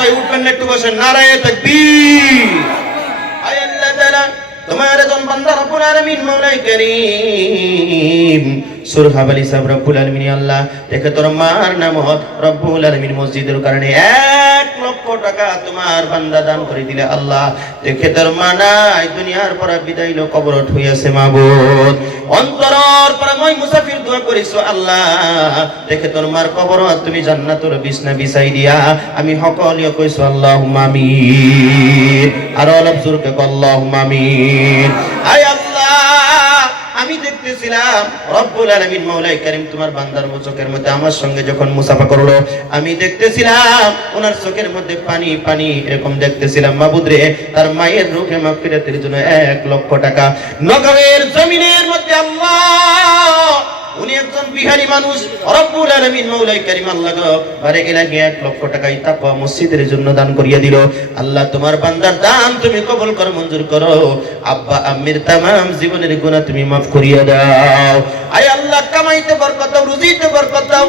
ভাই উঠবেন না, একটু বসেন। নারায়ে তাকবীর। আয় আল্লাহ তাআলা তোমার জন বান্দা রব্বুল আলামিন মওলাই করিম সূরা হাবালি সাহেব রব্বুল আলামিন আল্লাহ দেখে তোর মার নামত রব্বুল আলামিন মসজিদের কারণে 1 লক্ষ টাকা তোমার বান্দা দান করে দিলে আল্লাহ দেখে তোর মা নাই দুনিয়ার পর বিদায় লো কবরত হইয়াছে মাবুদ অন্তরর পর মই মুসাফির দোয়া করিছো আল্লাহ দেখে তোর মার কবরত তুমি জান্নাতুল বিছনা বিছাই দিয়া আমি হকলিও কইছো আল্লাহুম্মা আমিন আর অলপ জোরে কও আল্লাহুম্মা আমিন আয় আল্লাহ আমি দেখতেছিলাম রব্বুল আলামিন মওলাই করিম তোমার বান্দার চোখের মধ্যে আমার সঙ্গে যখন মুসাফা করলো আমি দেখতেছিলাম ওনার চোখের মধ্যে পানি পানি এরকম দেখতেছিলাম মাবুদ রে তার মায়ের রূহে মাগফিরাতের জন্য 1 লক্ষ টাকা নগরের জমিনের মধ্যে আল্লাহ উনি একজন বিহারী মানুষ রব্বুল আলামিন মওলাই করিম আল্লাহ গো বারে এলাকে 1 লক্ষ টাকা তাকওয়া মসজিদের জন্য দান করিয়া দিল আল্লাহ তোমার বান্দার দান তুমি কবুল করো মঞ্জুর করো আব্বা আম্মির तमाम জীবনের গুনাহ তুমি maaf করিয়া দাও আয় আল্লাহ কামাইতে বরকত দাও রুজিতে বরকত দাও